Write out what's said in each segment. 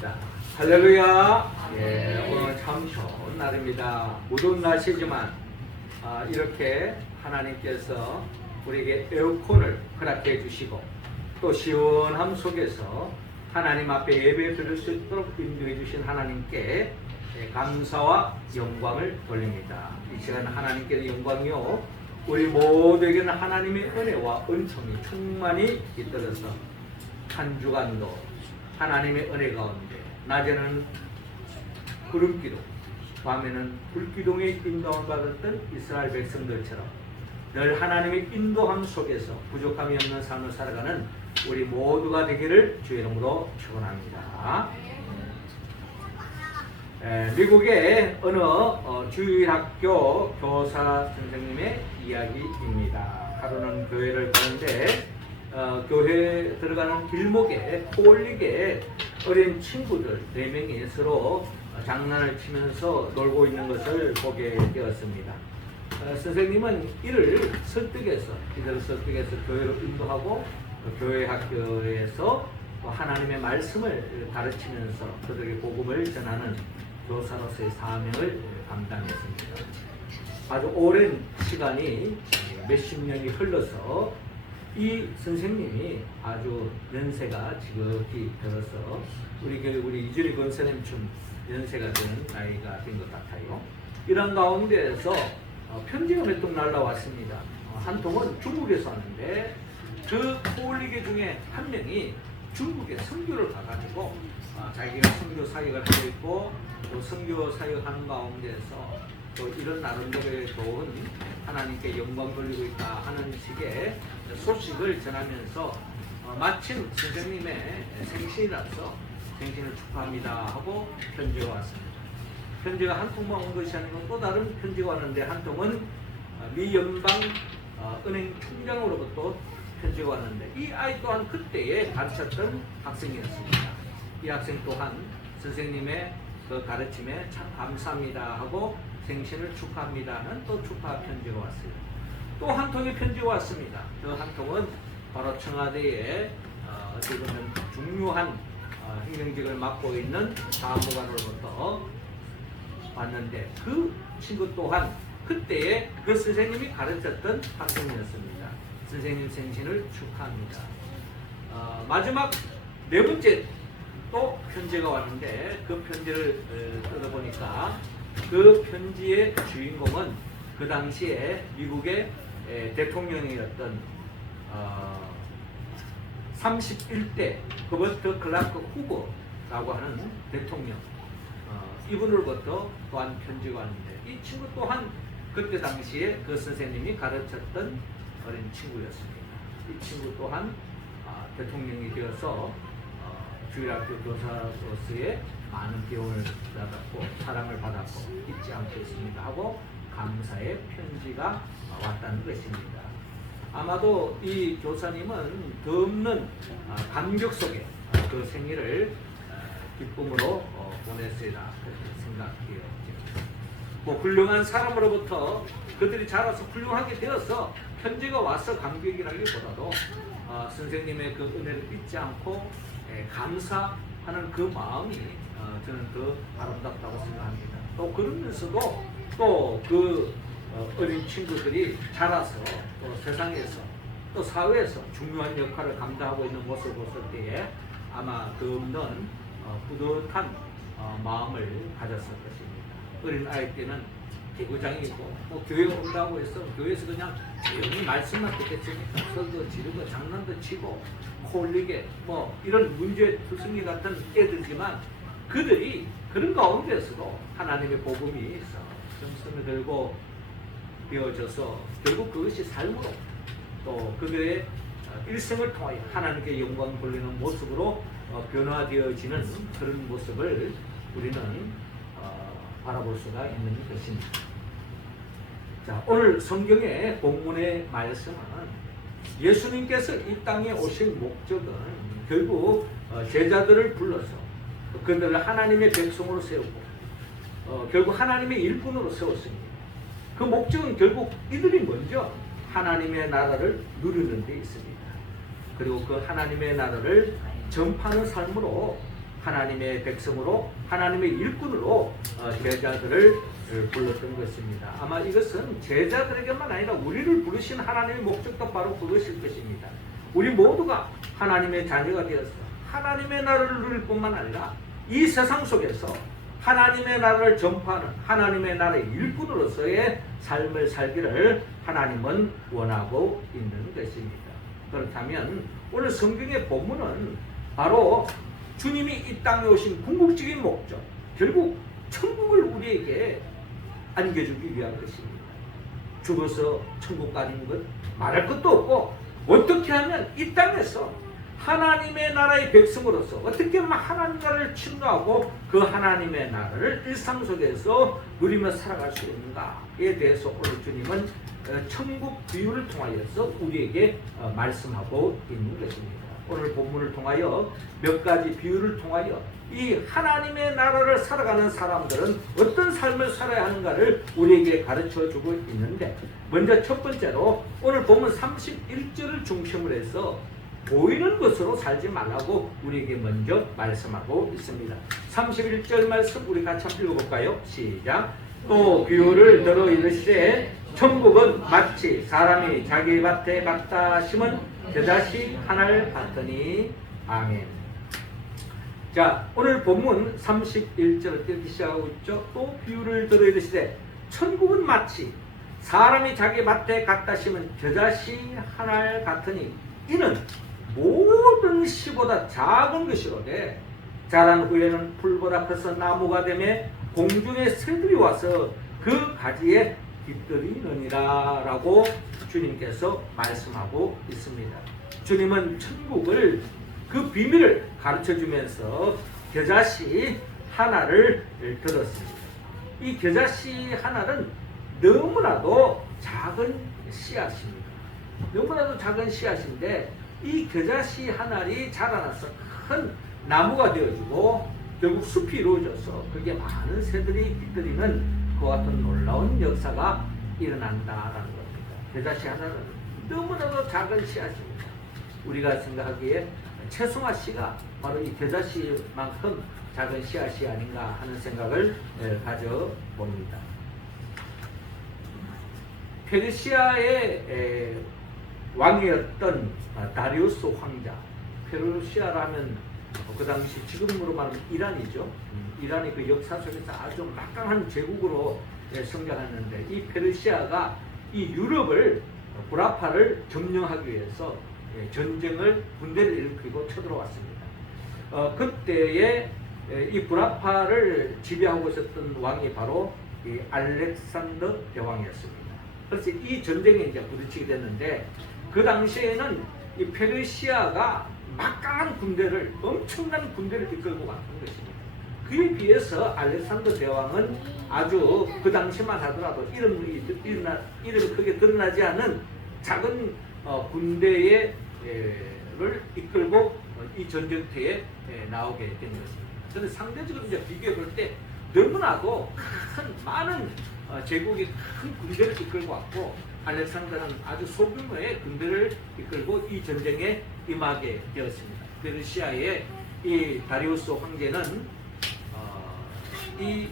자, 할렐루야. 예, 오늘 참 좋은 날입니다. 무더운 날씨지만 이렇게 하나님께서 우리에게 에어컨을 허락해 주시고 또 시원함 속에서 하나님 앞에 예배 드릴 수 있도록 인도해 주신 하나님께 감사와 영광을 돌립니다. 이 시간 하나님께 영광이요, 우리 모두에게는 하나님의 은혜와 은총이 충만히 깃들어서 한 주간도 하나님의 은혜 가운데 낮에는 구름기둥, 밤에는 불기둥의 인도함을 받았던 이스라엘 백성들처럼 늘 하나님의 인도함 속에서 부족함이 없는 삶을 살아가는 우리 모두가 되기를 주의 이름으로 축원합니다. 미국의 어느 주일학교 교사 선생님의 이야기입니다. 하루는 교회를 가는데 교회에 들어가는 길목에 홀리게 어린 친구들 4명이 서로 장난을 치면서 놀고 있는 것을 보게 되었습니다. 선생님은 이들을 설득해서 교회로 인도하고 교회 학교에서 하나님의 말씀을 가르치면서 그들에게 복음을 전하는 교사로서의 사명을 감당했습니다. 아주 오랜 시간이 몇십 년이 흘러서 이 선생님이 아주 연세가 지극히 들어서 우리 이준희 권사님쯤 연세가 되는 나이가 된 것 같아요. 이런 가운데에서 편지가 몇 통 날라왔습니다. 한 통은 중국에서 왔는데 그 홀리게 중에 한 명이 중국에 선교를 가가지고 자기가 선교 사역을 하고 있고 또 선교 사역하는 가운데서 또 이런 나름대로의 좋은 하나님께 영광 돌리고 있다 하는 식의 소식을 전하면서 마침 선생님의 생신이라서 생신을 축하합니다 하고 편지가 왔습니다. 편지가 한 통만 온 것이 아니고 또 다른 편지가 왔는데 한 통은 미 연방 은행 총장으로부터 편지가 왔는데 이 아이 또한 그때에 가르쳤던 학생이었습니다. 이 학생 또한 선생님의 그 가르침에 참 감사합니다 하고 생신을 축하합니다는 또 축하 편지가 왔어요. 또 한 통의 편지가 왔습니다. 그 한 통은 바로 청와대에 어떻게 보면 중요한 행정직을 맡고 있는 사무관으로부터 왔는데 그 친구 또한 그때에 그 선생님이 가르쳤던 학생이었습니다. 선생님 생신을 축하합니다. 마지막 4번째 또 편지가 왔는데 그 편지를 뜯어보니까 그 편지의 주인공은 그 당시에 미국의 대통령이었던 31대 허버트 클라크 후보라고 하는 대통령, 이분으로부터 또한 편지가 왔는데 이 친구 또한 그때 당시에 그 선생님이 가르쳤던 어린 친구였습니다. 이 친구 또한 대통령이 되어서 주일학교 교사로서의 많은 교훈을 받았고 사랑을 받았고 잊지 않고 있습니다 하고 감사의 편지가 왔다는 것입니다. 아마도 이 교사님은 덧없는 감격 속에 그 생일을 기쁨으로 보냈으리라 생각해요. 뭐 훌륭한 사람으로부터 그들이 자라서 훌륭하게 되어서 편지가 와서 감격이라기보다도 선생님의 그 은혜를 잊지 않고 감사하는 그 마음이 저는 더 아름답다고 생각합니다. 또 그러면서도 또 그 어린 친구들이 자라서 또 세상에서 또 사회에서 중요한 역할을 감당하고 있는 모습을 봤을 때에 아마 그 없는 뿌듯한 마음을 가졌을 것입니다. 어린 아이 때는 개구장이고 뭐 교회가 온다고 해서 교회에서 그냥 조용히 말씀만 듣겠습니까? 설도 지르고 장난도 치고 홀리게 뭐 이런 문제투성이 같은 애들이지만 그들이 그런 가운데서도 하나님의 복음이 점점을 들고 되어져서 결국 그것이 삶으로 또 그들의 일생을 통하여 하나님께 영광 돌리는 모습으로 변화되어지는 그런 모습을 우리는 바라볼 수가 있는 것입니다. 자, 오늘 성경의 본문의 말씀은 예수님께서 이 땅에 오신 목적은 결국 제자들을 불러서 그들을 하나님의 백성으로 세우고 결국 하나님의 일꾼으로 세웠습니다. 그 목적은 결국 이들이 먼저 하나님의 나라를 누리는 데 있습니다. 그리고 그 하나님의 나라를 전파하는 삶으로 하나님의 백성으로 하나님의 일꾼으로 제자들을 불렀던 것입니다. 아마 이것은 제자들에게만 아니라 우리를 부르신 하나님의 목적도 바로 그것일 것입니다. 우리 모두가 하나님의 자녀가 되어서 하나님의 나라를 누릴 뿐만 아니라 이 세상 속에서 하나님의 나라를 전파하는 하나님의 나라의 일꾼으로서의 삶을 살기를 하나님은 원하고 있는 것입니다. 그렇다면 오늘 성경의 본문은 바로 주님이 이 땅에 오신 궁극적인 목적, 결국 천국을 우리에게 안겨주기 위한 것입니다. 죽어서 천국 가는 것 말할 것도 없고, 어떻게 하면 이 땅에서 하나님의 나라의 백성으로서 어떻게 하면 하나님 나라를 침노하고 그 하나님의 나라를 일상 속에서 누리며 살아갈 수 있는가에 대해서 오늘 주님은 천국 비유를 통하여서 우리에게 말씀하고 있는 것입니다. 오늘 본문을 통하여 몇 가지 비유를 통하여 이 하나님의 나라를 살아가는 사람들은 어떤 삶을 살아야 하는가를 우리에게 가르쳐 주고 있는데, 먼저 첫 번째로 오늘 본문 31절을 중심으로 해서 보이는 것으로 살지 말라고 우리에게 먼저 말씀하고 있습니다. 31절 말씀 우리 같이 한번 읽어볼까요? 시작. 또 비유를 들어 이르시되 천국은 마치 사람이 자기 밭에 갖다 심은 겨자씨 하나를 봤더니. 아멘. 자, 오늘 본문 31절을 이렇게 시작하고 있죠. 또 비유를 들어 이르시되 천국은 마치 사람이 자기 밭에 갖다 심은 겨자씨 하나를 같으니 이는 모든 씨보다 작은 것이로되 자란 후에는 풀보다 커서 나무가 되매 공중의 새들이 와서 그 가지에 깃들이느니라 라고 주님께서 말씀하고 있습니다. 주님은 천국을 그 비밀을 가르쳐주면서 겨자씨 하나를 들었습니다. 이 겨자씨 하나는 너무나도 작은 씨앗입니다. 너무나도 작은 씨앗인데 이 겨자씨 하나를 자라나서 큰 나무가 되어지고 결국 숲이 이루어져서 그게 많은 새들이 깃들이는 그와 같은 놀라운 역사가 일어난다라는 겁니다. 겨자씨 하나는 너무나도 작은 씨앗입니다. 우리가 생각하기에 채송화 씨가 바로 이 겨자씨만큼 작은 씨앗이 아닌가 하는 생각을 가져봅니다. 페르시아의 왕이었던 다리우스 황자, 페르시아라면 그 당시 지금으로 말하면 이란이죠. 이란이 그 역사 속에서 아주 막강한 제국으로 성장했는데, 이 페르시아가 이 유럽을 구라파를 점령하기 위해서 전쟁을 군대를 일으키고 쳐들어왔습니다. 그때에 이 구라파를 지배하고 있었던 왕이 바로 이 알렉산더 대왕이었습니다. 그래서 이 전쟁에 이제 부딪히게 됐는데, 그 당시에는 이 페르시아가 막강한 군대를, 엄청난 군대를 이끌고 갔던 것입니다. 그에 비해서 알렉산더 대왕은 아주 그 당시만 하더라도 이름이 크게 드러나지 않은 작은 군대를 이끌고 이 전쟁터에 나오게 된 것입니다. 저는 상대적으로 이제 비교해 볼 때 너무나도 많은 제국이 큰 군대를 이끌고 왔고, 알렉산더는 아주 소규모의 군대를 이끌고 이 전쟁에 임하게 되었습니다. 페르시아의 이 다리우스 황제는 이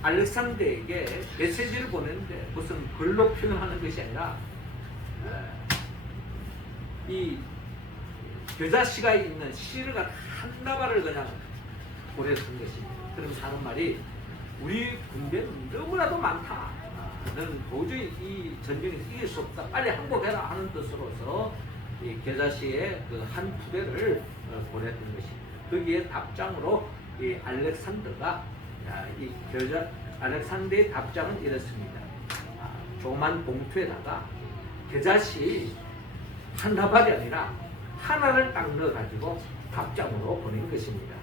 알렉산더에게 메시지를 보냈는데 무슨 글로 표현하는 것이 아니라 이 겨자씨가 있는 씨를 한 나발을 그냥 보냈던 것입니다. 그러면서 하는 말이, 우리 군대는 너무나도 많다. 너는 도저히 이 전쟁에서 이길 수 없다. 빨리 항복해라 하는 뜻으로서 이 겨자씨의 그 한 부대를 보냈던 것입니다. 거기에 답장으로 이 알렉산더가 알렉산더의 답장은 이렇습니다. 조그만 봉투에다가 겨자씨 한 나발이 아니라 하나를 딱 넣어가지고 답장으로 보낸 것입니다.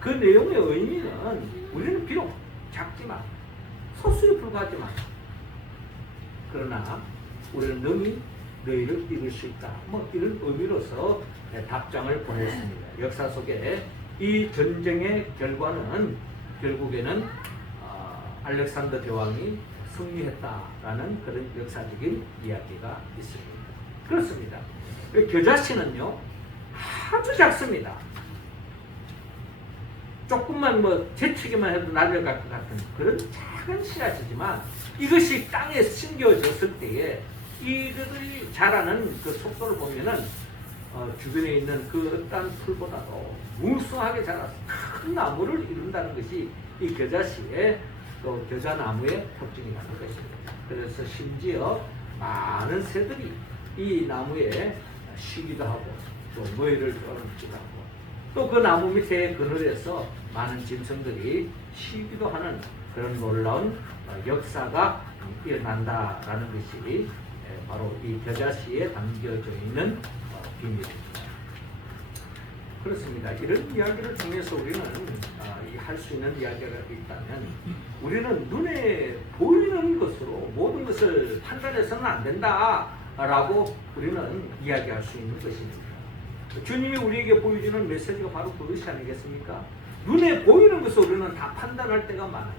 그 내용의 의미는 우리는 비록 작지만 소수에 불과하지만, 그러나 우리는 능히 너희를 이룰 수 있다. 이런 의미로서 답장을 보냈습니다. 역사 속에 이 전쟁의 결과는 결국에는 알렉산더 대왕이 승리했다라는 그런 역사적인 이야기가 있습니다. 그렇습니다. 겨자씨는요 아주 작습니다. 조금만 뭐 재치기만 해도 날려갈 것 같은 그런 작은 씨앗이지만 이것이 땅에 심겨졌을 때에 이들이 자라는 그 속도를 보면은 주변에 있는 그 어떤 풀보다도 무수하게 자라서 큰 나무를 이룬다는 것이 이 겨자씨의 또 겨자나무의 특징이라는 것입니다. 그래서 심지어 많은 새들이 이 나무에 쉬기도 하고 또 모이를 떨어지기도 하고 또 그 나무 밑에 그늘에서 많은 짐승들이 쉬기도 하는 그런 놀라운 역사가 일어난다라는 것이 바로 이 겨자씨에 담겨져 있는 비밀입니다. 그렇습니다. 이런 이야기를 통해서 우리는 할 수 있는 이야기가 있다면 우리는 눈에 보이는 것으로 모든 것을 판단해서는 안 된다라고 우리는 이야기할 수 있는 것입니다. 주님이 우리에게 보여주는 메시지가 바로 그것이 아니겠습니까? 눈에 보이는 것을 우리는 다 판단할 때가 많아요.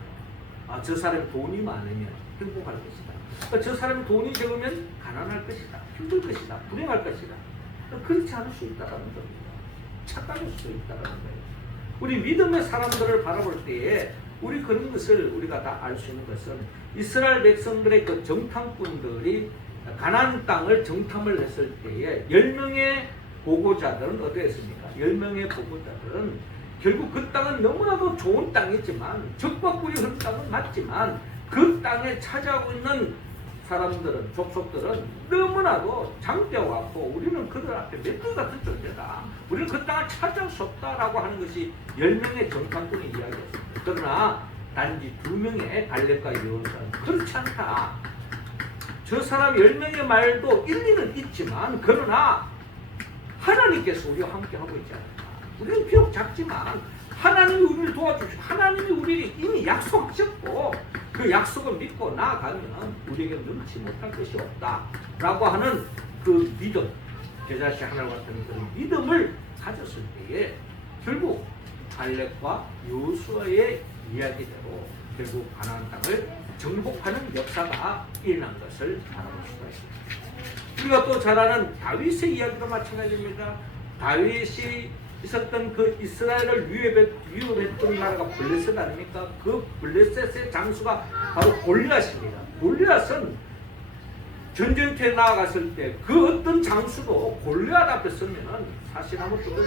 저 사람이 돈이 많으면 행복할 것이다. 저 사람이 돈이 적으면 가난할 것이다. 힘들 것이다. 불행할 것이다. 그렇지 않을 수 있다는 겁니다. 착각할 수 있다는 거예요. 우리 믿음의 사람들을 바라볼 때에 우리 그런 것을 우리가 다 알 수 있는 것은 이스라엘 백성들의 그 정탐꾼들이 가나안 땅을 정탐을 했을 때에 10명의 보고자들은 어떠했습니까? 10명의 보고자들은 결국 그 땅은 너무나도 좋은 땅이지만 적과 꿀이 흐른 땅은 맞지만 그 땅에 차지하고 있는 사람들은 족속들은 너무나도 장대와갖고 우리는 그들 앞에 멧돼지 같은 존재다. 우리는 그 땅을 차지할 수 없다라고 하는 것이 10명의 정탐꾼의 이야기였습니다. 그러나 단지 2명의 갈렙과 여호수아는 그렇지 않다. 저 사람 10명의 말도 일리는 있지만 그러나 하나님께서 우리와 함께 하고 있지 않을까. 우리는 비록 작지만 하나님이 우리를 도와주시고 하나님이 우리를 이미 약속하셨고 그 약속을 믿고 나아가면 우리에게 능치 못할 것이 없다라고 하는 그 믿음, 겨자씨 하나 같은 그런 믿음을 가졌을 때에 결국 갈렙과 여호수아의 이야기대로 결국 가나안 땅을 정복하는 역사가 일어난 것을 바라볼 수가 있습니다. 우리가 또 잘 아는 다윗의 이야기도 마찬가지입니다. 다윗이 있었던 그 이스라엘을 위협했던 나라가 블레셋 아닙니까? 그 블레셋의 장수가 바로 골리앗입니다. 골리앗은 전쟁터에 나아갔을 때 그 어떤 장수도 골리앗 앞에 서면은 사실 아무것도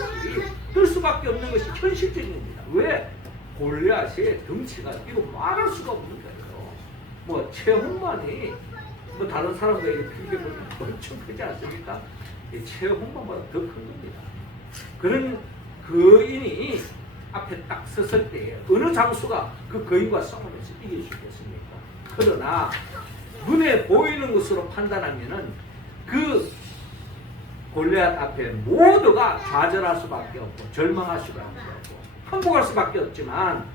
뜰 수밖에 없는 것이 현실적입니다. 왜? 골리앗의 덩치가 이거 말할 수가 없는 거예요. 뭐 체형만이 뭐 다른 사람들에게 비교해보면 엄청 크지 않습니까? 체형만보다 더 큰 겁니다. 그런 거인이 앞에 딱 섰을 때 어느 장수가 그 거인과 싸우면서 이길 수 있겠습니까? 그러나 눈에 보이는 것으로 판단하면은 그 골리앗 앞에 모두가 좌절할 수밖에 없고 절망할 수밖에 없고 항복할 수밖에 없지만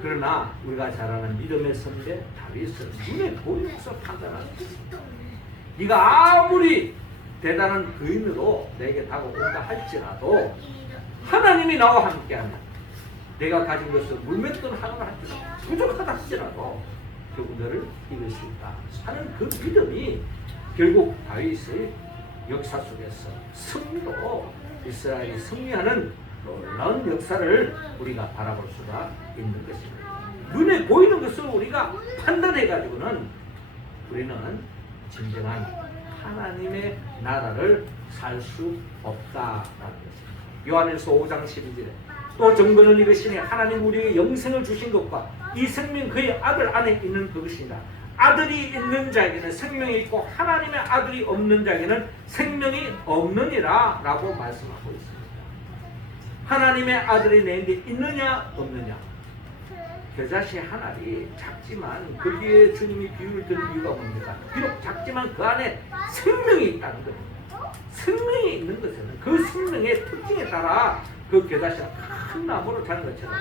그러나 우리가 잘 아는 믿음의 선배 다윗은 눈에 보이는 것으로 판단하는 것입니다. 네가 아무리 대단한 거인으로 내게 다가온다 할지라도 하나님이 나와 함께하면 내가 가진 것을 물맷돈 하나를 할지라도 부족하다 할지라도 결국 너를 이길 수 있다 하는 그 믿음이 결국 다윗의 역사 속에서 승리로 이스라엘이 승리하는 놀라운 역사를 우리가 바라볼 수가 있는 것입니다. 눈에 보이는 것을 우리가 판단해가지고는 우리는 진정한 하나님의 나라를 살 수 없다라는 것입니다. 요한일서 5장 12절에 또 증거는 이것이니 하나님 우리에게 영생을 주신 것과 이 생명 그의 아들 안에 있는 그것이다. 아들이 있는 자에게는 생명이 있고 하나님의 아들이 없는 자에게는 생명이 없느니라 라고 말씀하고 있습니다. 하나님의 아들이 내게 있느냐 없느냐. 겨자씨 한 알이 작지만 거기에 주님이 비유를 드는 이유가 뭡니까? 비록 작지만 그 안에 생명이 있다는 겁니다. 생명이 있는 것은 그 생명의 특징에 따라 그 겨자씨가 큰 나무로 자는 것처럼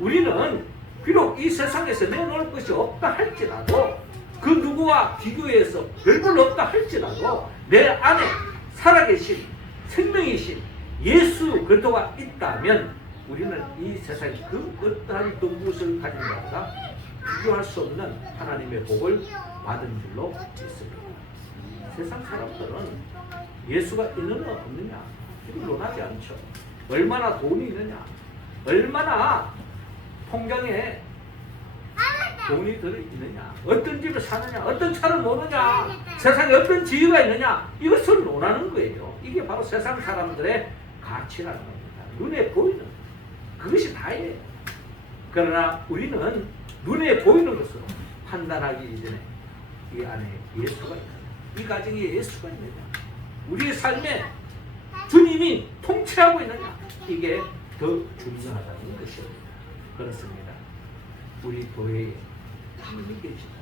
우리는 비록 이 세상에서 내놓을 것이 없다 할지라도 그 누구와 비교해서 별별 없다 할지라도 내 안에 살아계신 생명이신 예수 그리스도가 있다면 우리는 이 세상에 그 어떠한 그 무엇을 가진 자가 비교할 수 없는 하나님의 복을 받은 줄로 믿습니다. 세상 사람들은 예수가 있느냐 없느냐 이걸 논하지 않죠. 얼마나 돈이 있느냐 얼마나 통장에 돈이 들어있느냐, 어떤 집에 사느냐, 어떤 차를 모느냐, 세상에 어떤 지위가 있느냐, 이것을 논하는 거예요. 이게 바로 세상 사람들의 가치라는 겁니다. 눈에 보이는 그것이 다예요. 그러나 우리는 눈에 보이는 것으로 판단하기 이전에 이 안에 예수가 있느냐, 이 가정에 예수가 있느냐, 우리의 삶에 주님이 통치하고 있느냐, 이게 더 중요하다는 것입니다. 그렇습니다. 우리 교회에 주님이 계시고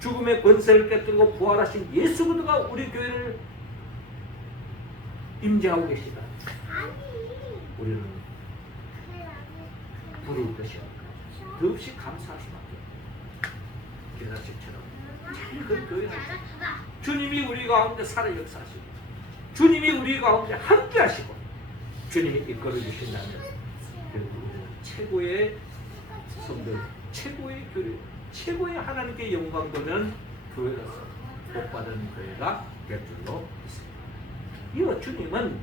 죽음의 권세를 깨뜨리고 부활하신 예수 그리스도가 우리 교회를 임재하고 계시다. 우리는 부를 것이 없고 더없이 감사할 수밖에 없고 기사식처럼 그 교회는 주님이 우리 가운데 살아 역사하시고 주님이 우리 가운데 함께 하시고 주님이 이끌어 주신다면 결국 우리는 최고의 성들, 최고의 교회, 최고의 하나님께 영광 돌리는 교회로서 복받은 교회가 될 줄로 믿습니다. 이어 주님은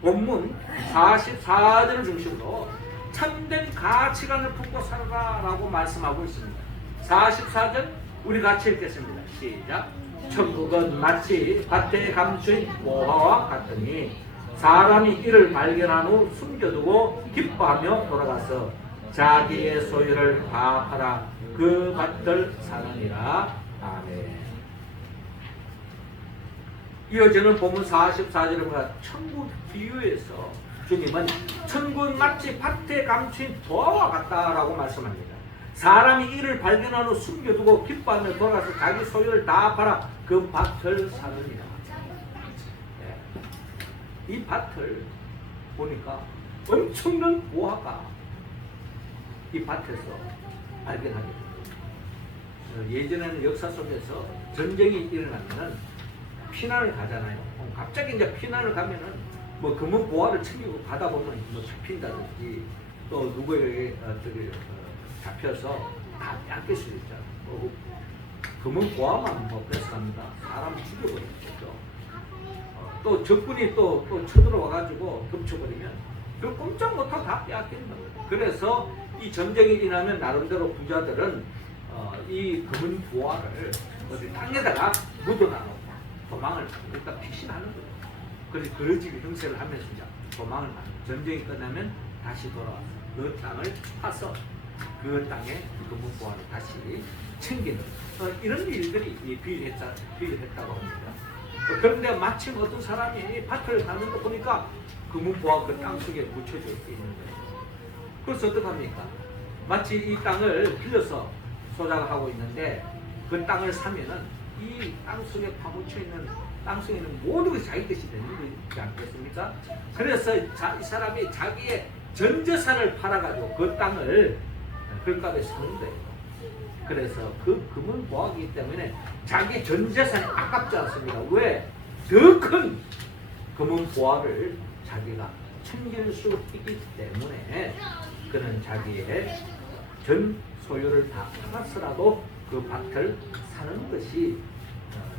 본문 44절을 중심으로 참된 가치관을 품고 살아라 라고 말씀하고 있습니다. 44절 우리 같이 읽겠습니다. 시작. 천국은 마치 밭에 감춘 모화와 같으니 사람이 이를 발견한 후 숨겨두고 기뻐하며 돌아가서 자기의 소유를 다 팔아 그 밭을 사느니라. 아멘. 이어지는 본문 44절에 보면 천국 비유에서 주님은 천국은 마치 밭에 감춘 보화와 같다라고 말씀합니다. 사람이 이를 발견한 후 숨겨두고 기뻐하며 돌아가서 자기 소유를 다 팔아 그 밭을 사느니라. 이 밭을 보니까 엄청난 보화가 이 밭에서 발견하게 됩니다. 예전에는 역사 속에서 전쟁이 일어나면은 피난을 가잖아요. 갑자기 이제 피난을 가면은 뭐 금은 보화를 챙기고 가다 보면 뭐 잡힌다든지 또 누구에게 잡혀서 다 뺏길 수도 있잖아요. 금은 보화만 뭐 뺏어갑니다. 사람을 죽여버리겠죠. 또 적군이 또 쳐들어와가지고 덮쳐버리면 그 꼼짝 못하고 다 빼앗기는 겁니다. 그래서 이 전쟁이 일어나면 나름대로 부자들은 이 금은 보화를 어디 땅에다가 묻어놔놓고 도망을 일단 피신하는 거예요. 그래서 그러지기 형세를 하면서 이제 도망을 하는 거예요. 전쟁이 끝나면 다시 돌아와서 그 땅을 파서 그 땅에 금은 보화를 다시 챙기는 이런 일들이 비일했다고 합니다. 그런데 마침 어떤 사람이 밭을 가는 거 보니까 금은 보화가 그 땅 속에 묻혀져 있는 거예요. 그래서 어떡합니까? 마치 이 땅을 빌려서 소작을 하고 있는데 그 땅을 사면은 이 땅 속에 파묻혀 있는 땅 속에 있는 모든 것이 자기 것이 되는 거지 않겠습니까? 그래서 이 사람이 자기의 전 재산을 팔아가지고 그 땅을 그 값에 사는 거예요. 그래서 그 금은 보화이기 때문에 자기 전 재산이 아깝지 않습니다. 왜? 더 큰 금은 보화를 자기가 챙길 수 있기 때문에 그는 자기의 전 소유를 다 팔아서라도 그 밭을 사는 것이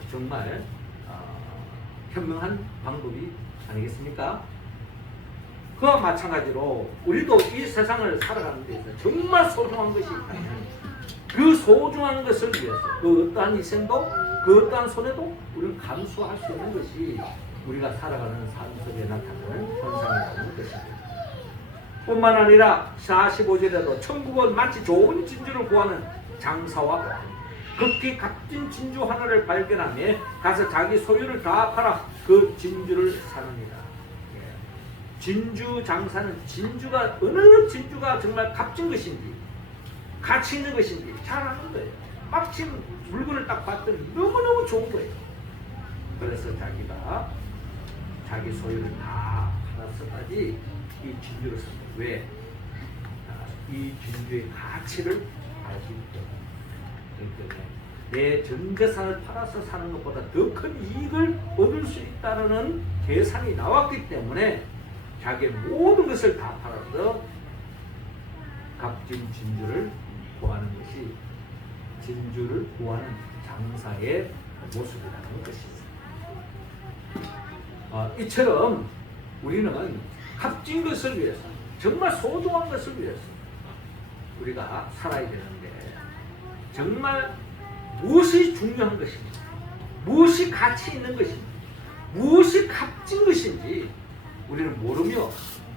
정말 현명한 방법이 아니겠습니까? 그와 마찬가지로 우리도 이 세상을 살아가는 데 있어서 정말 소중한 것이 있다면 그 소중한 것을 위해서 그 어떠한 희생도 그 어떠한 손해도 우리는 감수할 수 있는 것이 우리가 살아가는 삶 속에 나타나는 현상이라는 것입니다. 뿐만 아니라 45절에도 천국은 마치 좋은 진주를 구하는 장사와 같으니 극히 값진 진주 하나를 발견하며 가서 자기 소유를 다 팔아 그 진주를 사느니라. 진주 장사는 진주가 어느 진주가 정말 값진 것인지 가치 있는 것인지 잘 아는 거예요. 마침 물건을 딱 봤더니 너무너무 좋은 거예요. 그래서 자기가 자기 소유를 다 팔아서까지 이 진주를 씁니다. 왜? 이 진주의 가치를 알기 때문에 내 전 재산을 팔아서 사는 것보다 더 큰 이익을 얻을 수 있다는 계산이 나왔기 때문에 자기의 모든 것을 다 팔아서 값진 진주를 구하는 것이 진주를 구하는 장사의 모습이라는 것입니다. 이처럼 우리는 값진 것을 위해서 정말 소중한 것을 위해서 우리가 살아야 되는데 정말 무엇이 중요한 것인지, 무엇이 가치 있는 것인지, 무엇이 값진 것인지 우리는 모르며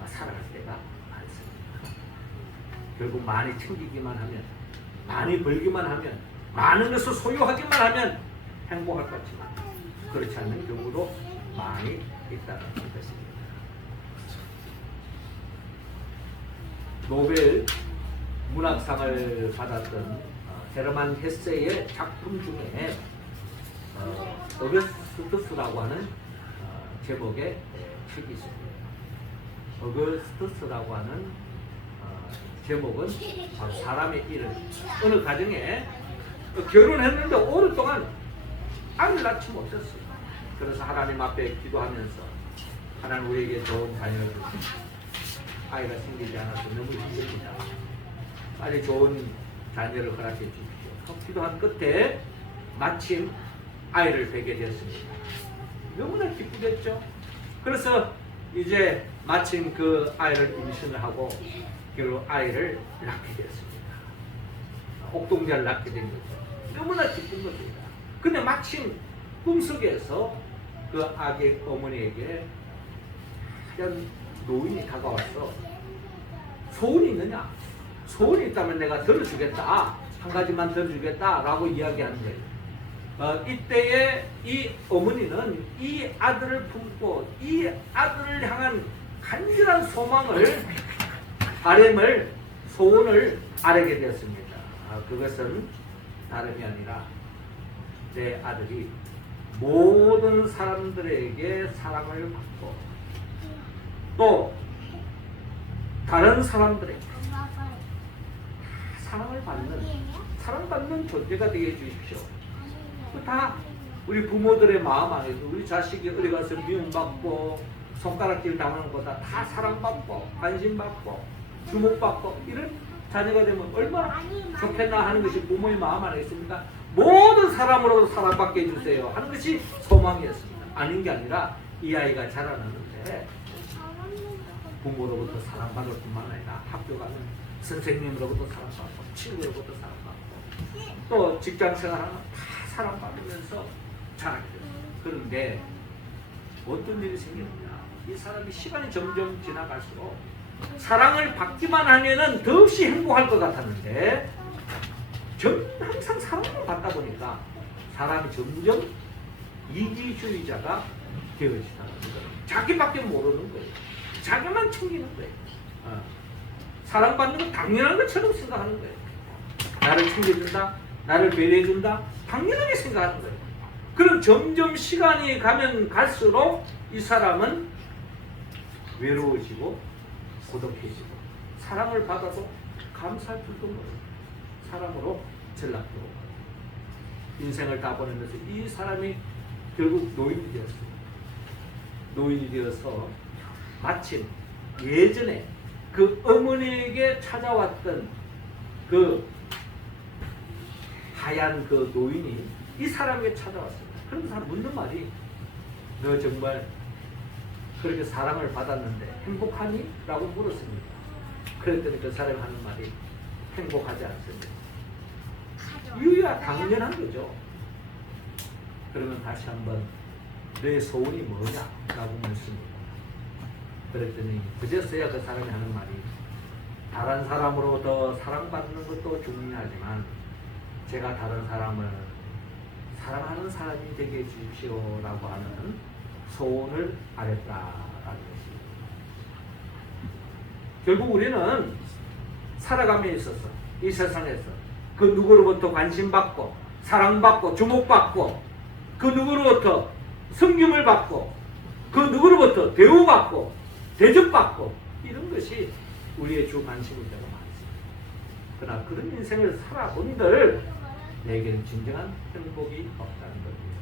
살아갈 때가 많습니다. 결국 많이 챙기기만 하면, 많이 벌기만 하면, 많은 것을 소유하기만 하면 행복할 것 같지만 그렇지 않는 경우도 많이 있다는 것입니다. 노벨 문학상을 받았던 헤르만 헤세의 작품 중에 어거스투스라고 하는 제목의 책이 있습니다. 어거스투스라고 하는 제목은 바로 사람의 일을, 어느 가정에 결혼했는데 오랫동안 아이를 낳지 못했어요. 그래서 하나님 앞에 기도하면서 하나님 우리에게 좋은 자녀를, 아이가 생기지 않아서 너무 힘듭니다. 빨리 좋은 자녀를 허락해 주십시오. 기도한 끝에 마침 아이를 뵈게 되었습니다. 너무나 기쁘겠죠? 그래서 이제 마침 그 아이를 임신을 하고 결국 아이를 낳게 되었습니다. 옥동자를 낳게 된 거죠. 너무나 기쁜 것입니다. 근데 마침 꿈속에서 그 아기 어머니에게 하얀 노인이 다가와서 소원이 있느냐? 소원이 있다면 내가 들어주겠다. 한 가지만 들어주겠다. 라고 이야기하는 거예요. 이때에 이 어머니는 이 아들을 품고 이 아들을 향한 간절한 소망을, 바람을, 소원을 아뢰게 되었습니다. 그것은 다름이 아니라 내 아들이 모든 사람들에게 사랑을 받고 또 다른 사람들에게 사랑받는 존재가 되게 해주십시오. 다 우리 부모들의 마음 안에서 우리 자식이 어디 가서 미움받고 손가락질 당하는 것보다 다 사랑받고 관심받고 주목받고 이런 자녀가 되면 얼마나 좋겠나 하는 것이 부모의 마음 안에 있습니다. 모든 사람으로도 사랑받게 해주세요 하는 것이 소망이었습니다. 아닌 게 아니라 이 아이가 자라나는데 부모로부터 사랑받을 뿐만 아니라 학교 가는 선생님으로부터 사랑받고 친구로부터 사랑받고 또 직장생활하는 다 사랑받으면서 자라게 됩니다. 그런데 어떤 일이 생겼냐, 이 사람이 시간이 점점 지나갈수록 사랑을 받기만 하면은 더없이 행복할 것 같았는데 항상 사랑을 받다 보니까 사람이 점점 이기주의자가 되어지다는 거예요. 자기밖에 모르는 거예요. 자기만 챙기는 거예요. 사랑받는 건 당연한 것처럼 생각하는 거예요. 나를 챙겨준다, 나를 배려해준다, 당연하게 생각하는 거예요. 그럼 점점 시간이 가면 갈수록 이 사람은 외로워지고 고독해지고 사랑을 받아도 감사할 줄도 모르고 사람으로 전락되고 인생을 다 보내면서 이 사람이 결국 노인이 되었습니다. 노인이 되어서 마침 예전에 그 어머니에게 찾아왔던 그 하얀 그 노인이 이 사람에게 찾아왔습니다. 그런 사람 묻는 말이, 너 정말 그렇게 사랑을 받았는데 행복하니? 라고 물었습니다. 그랬더니 그 사람이 하는 말이, 행복하지 않습니다. 이유야 당연한 거죠. 그러면 다시 한번 내 소원이 뭐냐? 라고 묻습니다. 그랬더니 그제서야 그 사람이 하는 말이, 다른 사람으로부터 사랑받는 것도 중요하지만 제가 다른 사람을 사랑하는 사람이 되게 해주십시오 라고 하는 소원을 아랬다라는 것입니다. 결국 우리는 살아감에 있어서 이 세상에서 그 누구로부터 관심받고 사랑받고 주목받고 그 누구로부터 섬김을 받고 그 누구로부터 대우받고 대접받고 이런 것이 우리의 주 관심일 때가 많습니다. 그러나 그런 인생을 살아본들 내게는 진정한 행복이 없다는 겁니다.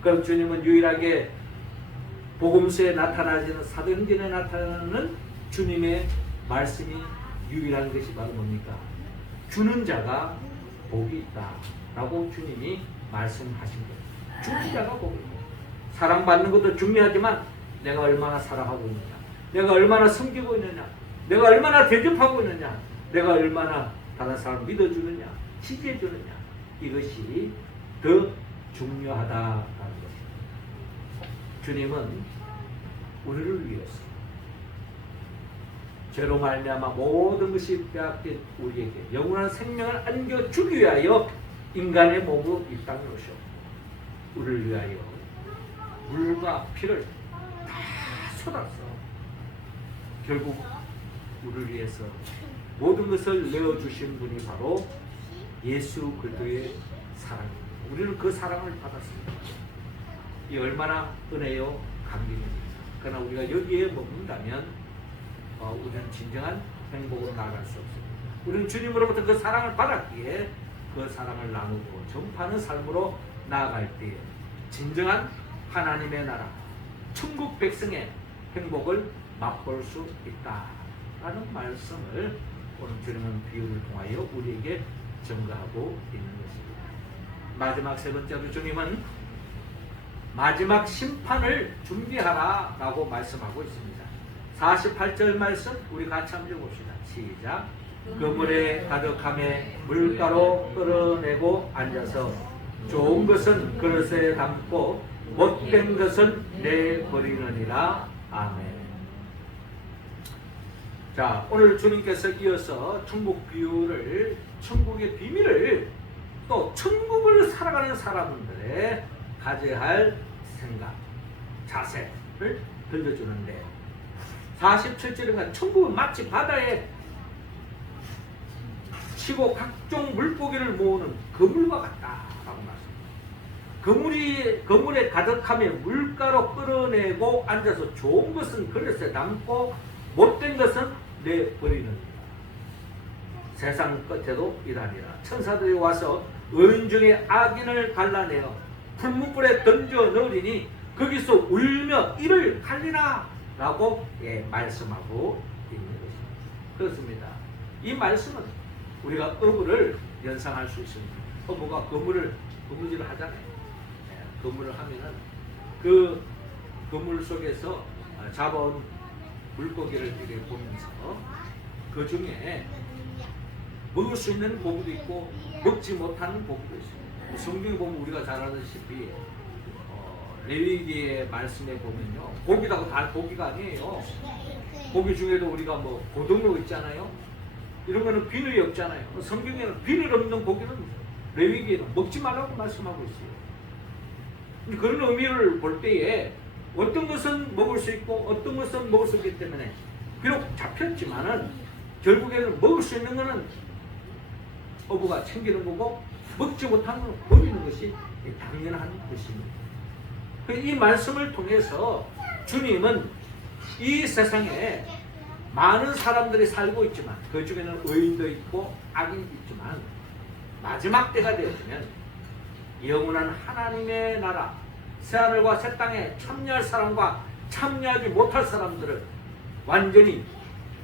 그럼 주님은 유일하게 복음서에 나타나지는 사도행전에 나타나는 주님의 말씀이 유일한 것이 바로 뭡니까? 주는 자가 복이 있다 라고 주님이 말씀하신 거예요. 주는 자가 복이 있다. 사랑받는 것도 중요하지만 내가 얼마나 사랑하고 있느냐, 내가 얼마나 섬기고 있느냐, 내가 얼마나 대접하고 있느냐, 내가 얼마나 다른 사람을 믿어주느냐, 지지해주느냐, 이것이 더 중요하다라는 것입니다. 주님은 우리를 위해서 죄로 말미암아 모든 것이 빼앗긴 우리에게 영원한 생명을 안겨주기 위하여 인간의 몸으로 이 땅에 오셔 우리를 위하여 물과 피를 다 쏟았어. 결국 우리를 위해서 모든 것을 내어주신 분이 바로 예수 그리스도의 사랑입니다. 우리는 그 사랑을 받았습니다. 이 얼마나 은혜요 감격입니다. 그러나 우리가 여기에 머문다면 우리는 진정한 행복으로 나아갈 수 없습니다. 우리는 주님으로부터 그 사랑을 받았기에 그 사랑을 나누고 전파하는 삶으로 나아갈 때에 진정한 하나님의 나라, 천국 백성의 행복을 맛볼 수 있다라는 말씀을 오늘 주님은 비유를 통하여 우리에게 증거하고 있는 것입니다. 마지막 세 번째로 주님은 마지막 심판을 준비하라 라고 말씀하고 있습니다. 48절 말씀 우리 같이 한번 읽어봅시다. 시작. 그물에 가득함에 물가로 끌어내고 앉아서 좋은 것은 그릇에 담고 못된 것은 내버리느니라. 아멘. 자, 오늘 주님께서 이어서 천국 비유를, 천국의 비밀을, 또 천국을 살아가는 사람들의 가져야 할 생각, 자세를 들려주는데 47절은 천국은 마치 바다에 치고 각종 물고기를 모으는 그물과 같다라고 말합니다. 그물에 가득함에 물가로 끌어내고 앉아서 좋은 것은 그릇에 담고 못된 것은 내버리는 세상 끝에도 이러하니라. 천사들이 와서 의인 중에 악인을 갈라내어 풀무불에 던져 넣으리니 거기서 울며 이를 갈리라 라고 말씀하고 있는 것입니다. 그렇습니다. 이 말씀은 우리가 어부를 연상할 수 있습니다. 어부가 그물질을 하잖아요. 그물을 하면은 그 그물 속에서 잡아온 물고기를 이렇게 보면서 그 중에 먹을 수 있는 고기도 있고 먹지 못하는 고기도 있습니다. 성경에 보면 우리가 잘 알다시피 레위기의 말씀에 보면요, 고기라고 다 고기가 아니에요. 고기 중에도 우리가 뭐 고등어 있잖아요. 이런 거는 비늘이 없잖아요. 성경에는 비늘 없는 고기는 레위기에는 먹지 말라고 말씀하고 있어요. 그런 의미를 볼 때에 어떤 것은 먹을 수 있고 어떤 것은 먹을 수 있기 때문에 비록 잡혔지만은 결국에는 먹을 수 있는 거는 어부가 챙기는 거고 먹지 못하는 건 버리는 것이 당연한 것입니다. 이 말씀을 통해서 주님은 이 세상에 많은 사람들이 살고 있지만 그 중에는 의인도 있고 악인도 있지만 마지막 때가 되어지면 영원한 하나님의 나라, 새하늘과 새 땅에 참여할 사람과 참여하지 못할 사람들을 완전히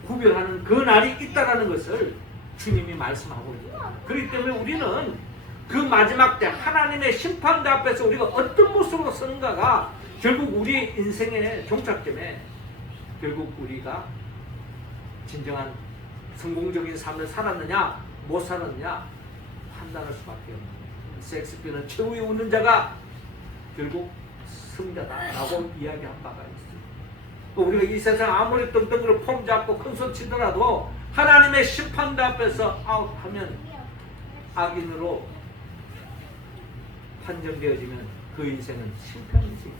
구별하는 그 날이 있다는 것을 주님이 말씀하고 있습니다. 그렇기 때문에 우리는 그 마지막 때 하나님의 심판대 앞에서 우리가 어떤 모습으로 서는가가 결국 우리 인생의 종착점에 결국 우리가 진정한 성공적인 삶을 살았느냐 못 살았느냐 판단할 수밖에 없는 거예요. 셰익스피어는 최후에 웃는 자가 결국 승자다라고 이야기한 바가 있어요. 또 우리가 이 세상 아무리 떵떵으로 폼 잡고 큰 소리 치더라도 하나님의 심판대 앞에서 아웃하면 악인으로 판정되어지면 그 인생은 심판이지.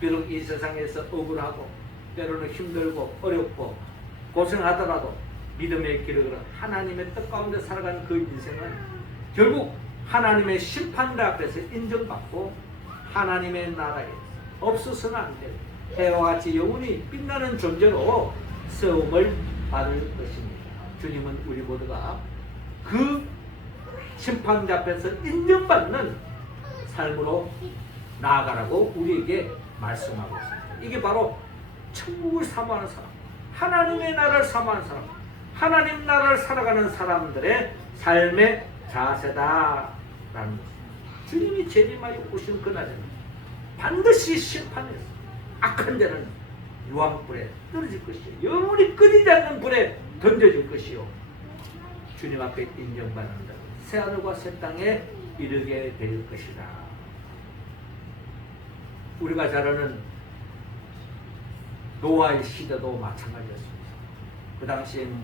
비록 이 세상에서 억울하고 때로는 힘들고 어렵고 고생하더라도 믿음의 길을 걸어 하나님의 뜻 가운데 살아가는 그 인생은 결국 하나님의 심판대 앞에서 인정받고 하나님의 나라에 없어서는 안 될 해와 같이 영원히 빛나는 존재로 세움을 받을 것입니다. 주님은 우리 모두가 그 심판대 앞에서 인정받는 삶으로 나아가라고 우리에게 말씀하고 있습니다. 이게 바로 천국을 사모하는 사람, 하나님의 나라를 사모하는 사람, 하나님 나라를 살아가는 사람들의 삶의 자세다라는 것입니다. 주님이 재림하여 오시는 그날에는 반드시 심판해서 악한 자는 유황불에 떨어질 것이요 영원히 끊이지 않는 불에 던져질 것이요 주님 앞에 인정받는 새하늘과 새 땅에 이르게 될 것이다. 우리가 잘 아는 노아의 시대도 마찬가지였습니다. 그 당시엔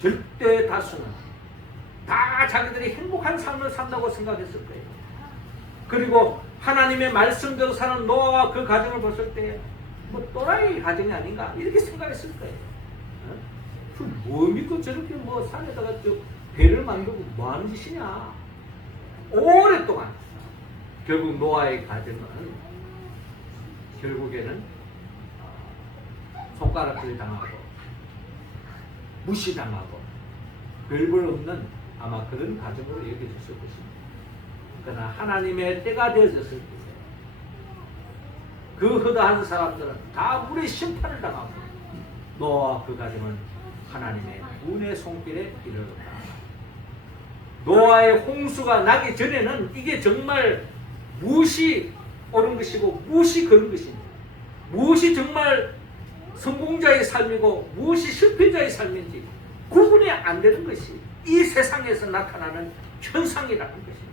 절대 다수는 다 자기들이 행복한 삶을 산다고 생각했을 거예요. 그리고 하나님의 말씀대로 사는 노아와 그 가정을 봤을 때 뭐 또라이 가정이 아닌가 이렇게 생각했을 거예요. 뭐 믿고 저렇게 뭐 산에다가 배를 만들고 뭐 하는 짓이냐. 오랫동안 결국 노아의 가정은 결국에는 손가락질 당하고 무시당하고 별볼 없는 아마 그런 가정으로 여겨졌을 것입니다. 그러나 하나님의 때가 되어졌을 때 그 허다한 사람들은 다 물의 심판을 당하고 노아와 그 가정은 하나님의 은혜 손길에 이르렀다. 노아의 홍수가 나기 전에는 이게 정말 무엇이 옳은 것이고 무엇이 그런 것인지, 무엇이 정말 성공자의 삶이고 무엇이 실패자의 삶인지 구분이 안 되는 것이 이 세상에서 나타나는 현상이라는 것입니다.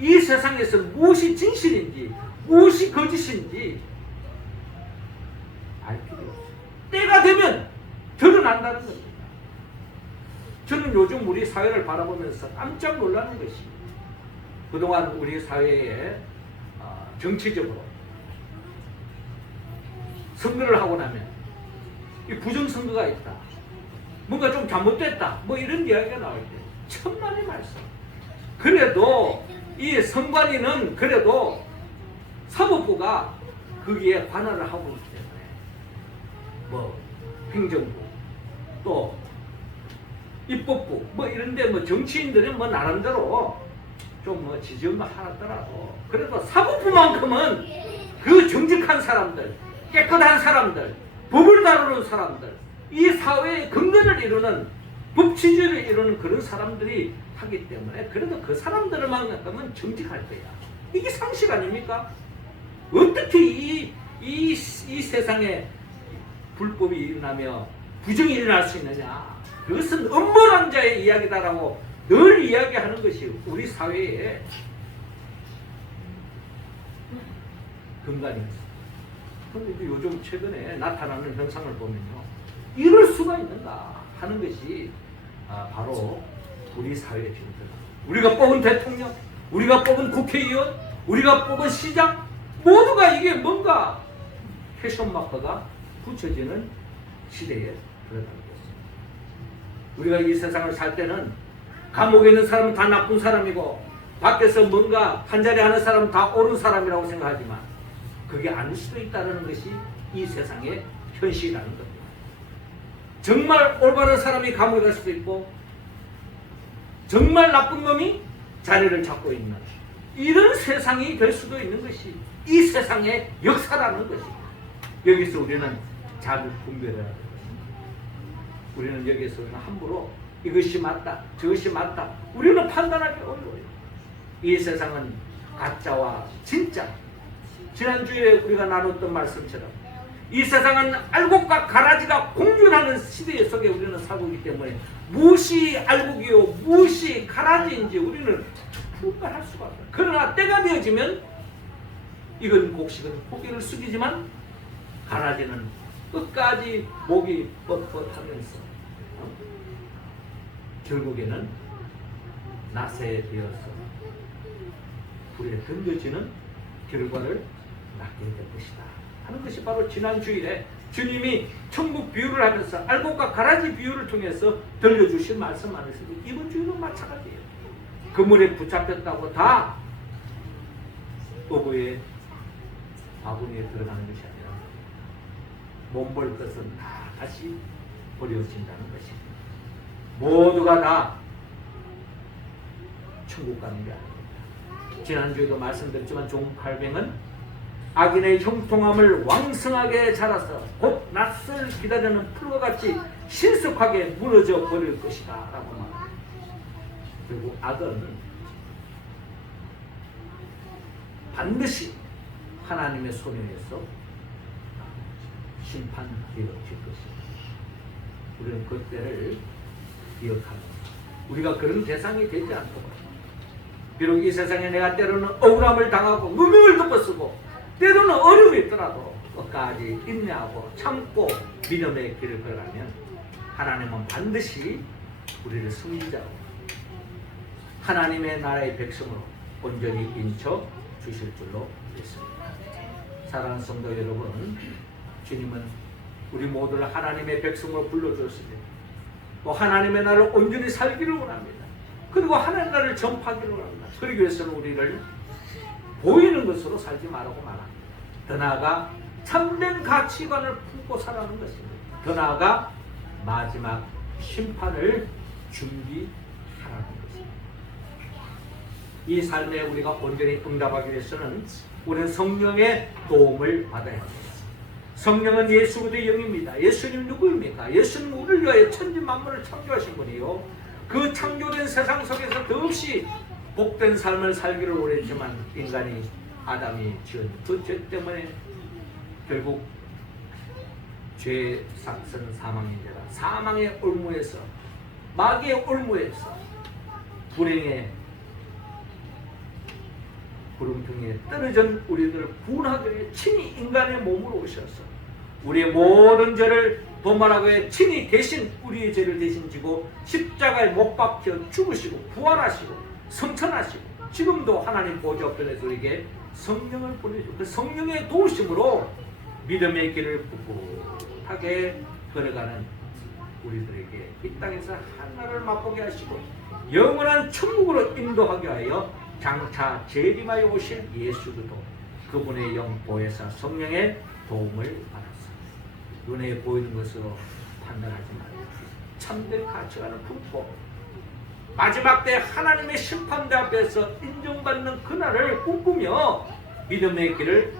이 세상에서 무엇이 진실인지 무엇이 거짓인지 알 필요 없어요. 때가 되면 드러난다는 겁니다. 저는 요즘 우리 사회를 바라보면서 깜짝 놀라는 것이 그동안 우리 사회에 정치적으로 선거를 하고 나면 이 부정선거가 있다. 뭔가 좀 잘못됐다. 뭐 이런 이야기가 나올 때 천만의 말씀. 그래도 이 선관위는 그래도 사법부가 거기에 관할을 하고 있기 때문에 뭐 행정부 또 입법부 뭐 이런데 뭐 정치인들은 뭐 나름대로 좀 뭐 지지언도 하더라도 그래도 사법부만큼은 그 정직한 사람들, 깨끗한 사람들, 법을 다루는 사람들, 이 사회의 근간을 이루는 법치주의를 이루는 그런 사람들이 하기 때문에 그래도 그 사람들만큼은 정직할 거야. 이게 상식 아닙니까? 어떻게 이 세상에 불법이 일어나며 부정이 일어날 수 있느냐? 그것은 음모론 자의 이야기다라고 늘 이야기하는 것이 우리 사회의 근간이었습니다. 그런데 요즘 최근에 나타나는 현상을 보면요, 이럴 수가 있는가 하는 것이 바로 우리 사회의 현상. 우리가 뽑은 대통령, 우리가 뽑은 국회의원, 우리가 뽑은 시장 모두가 이게 뭔가 패션 마커가 붙여지는 시대에 들어가고 있습니다. 우리가 이 세상을 살 때는 감옥에 있는 사람은 다 나쁜 사람이고 밖에서 뭔가 한자리 하는 사람은 다 옳은 사람이라고 생각하지만 그게 아닐 수도 있다는 것이 이 세상의 현실이라는 겁니다. 정말 올바른 사람이 감옥에 갈 수도 있고 정말 나쁜 놈이 자리를 잡고 있는 이런 세상이 될 수도 있는 것이 이 세상의 역사라는 것입니다. 여기서 우리는 잘 분별해야 합니다. 우리는 여기서는 함부로 이것이 맞다, 저것이 맞다 우리는 판단하기 어려워요. 이 세상은 가짜와 진짜, 지난주에 우리가 나눴던 말씀처럼 이 세상은 알곡과 가라지가 공존하는 시대 속에 우리는 살고 있기 때문에 무엇이 알곡이요 무엇이 가라지인지 우리는 분별할 수가 없다. 그러나 때가 되어지면 이건 곡식은 고개를 숙이지만 가라지는 끝까지 목이 뻣뻣하면서 결국에는 낫에 되어서 불에 던져지는 결과를 낳게 될 것이다 하는 것이 바로 지난 주일에 주님이 천국 비유를 하면서 알곡과 가라지 비유를 통해서 들려주신 말씀 안에서 이번 주일은 마찬가지예요. 그물에 붙잡혔다고 다 어부의 바구니에 들어가는 것이 아니라 몸볼 것은 다 다시 버려진다는 것입니다. 모두가 다 천국 가는 게 아닙니다. 지난주에도 말씀드렸지만 종칼뱅은 악인의 형통함을 왕성하게 자라서 곧 낯을 기다리는 풀과 같이 신속하게 무너져 버릴 것이다 라고 말합니다. 그리고 악은 반드시 하나님의 손에 의해서 심판되어질 것입니다. 우리는 그때를 기억하면서 우리가 그런 대상이 되지 않도록, 비록 이 세상에 내가 때로는 억울함을 당하고 누명을 덮어쓰고 때로는 어려움이 있더라도 끝까지 인내하고 참고 믿음의 길을 걸어가면 하나님은 반드시 우리를 승리자로 하나님의 나라의 백성으로 온전히 인쳐 주실 줄로 믿습니다. 사랑하는 성도 여러분, 주님은 우리 모두를 하나님의 백성으로 불러주었으니 또 하나님의 나라를 온전히 살기를 원합니다. 그리고 하나님의 나라를 전파하기를 원합니다. 그러기 위해서는 우리를 보이는 것으로 살지 말고 말합니다. 더 나아가 참된 가치관을 품고 살아가는 것입니다. 더 나아가 마지막 심판을 준비하라는 것입니다. 이 삶에 우리가 온전히 응답하기 위해서는 우리는 성령의 도움을 받아야 합니다. 성령은 예수 그리스도의 영입니다. 예수님 누구입니까? 예수님 우리를 위하여 천지 만물을 창조하신 분이요, 그 창조된 세상 속에서 더없이 복된 삶을 살기를 원했지만 인간이 아담이 지은 그 죄 때문에 결국 죄 삭선 사망인지라 사망의 올무에서 마귀의 올무에서 불행의 구름등에 떨어진 우리들을 구원하기 위해 친히 인간의 몸으로 오셔서 우리의 모든 죄를 도말하기 위해 친히 대신 우리의 죄를 대신 지고 십자가에 못 박혀 죽으시고 부활하시고 성천하시고 지금도 하나님 보좌 앞에서 우리에게 성령을 보내주고 그 성령의 도우심으로 믿음의 길을 꿋꿋하게 걸어가는 우리들에게 이 땅에서 하나를 맛보게 하시고 영원한 천국으로 인도하게 하여 장차 재림하여 오실 예수 그리스도 그분의 영 보혜사 성령의 도움을 받았습니다. 눈에 보이는 것으로 판단하지 말고 참된 가치관을 품고 마지막 때 하나님의 심판대 앞에서 인정받는 그날을 꿈꾸며 믿음의 길을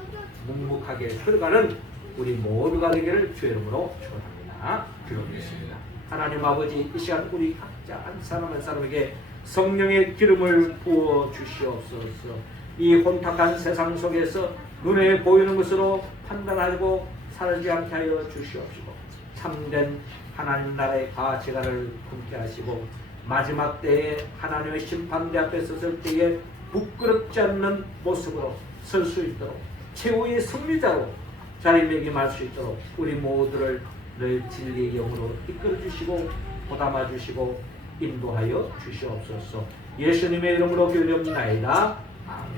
묵묵하게 걸어가는 우리 모두가 되기를 주의 이름으로 축원합니다. 기도하겠습니다. 하나님 아버지, 이 시간 우리 각자 한 사람 한 사람에게 성령의 기름을 부어 주시옵소서. 이 혼탁한 세상 속에서 눈에 보이는 것으로 판단하고 살지 않게 하여 주시옵시고 참된 하나님 나라의 가치관을 품게 하시고 마지막 때에 하나님의 심판대 앞에 섰을 때에 부끄럽지 않는 모습으로 설 수 있도록 최후의 승리자로 자리매김할 수 있도록 우리 모두를 늘 진리의 영으로 이끌어 주시고 보담아 주시고 인도하여 주시옵소서. 예수님의 이름으로 기도드립니다. 아멘.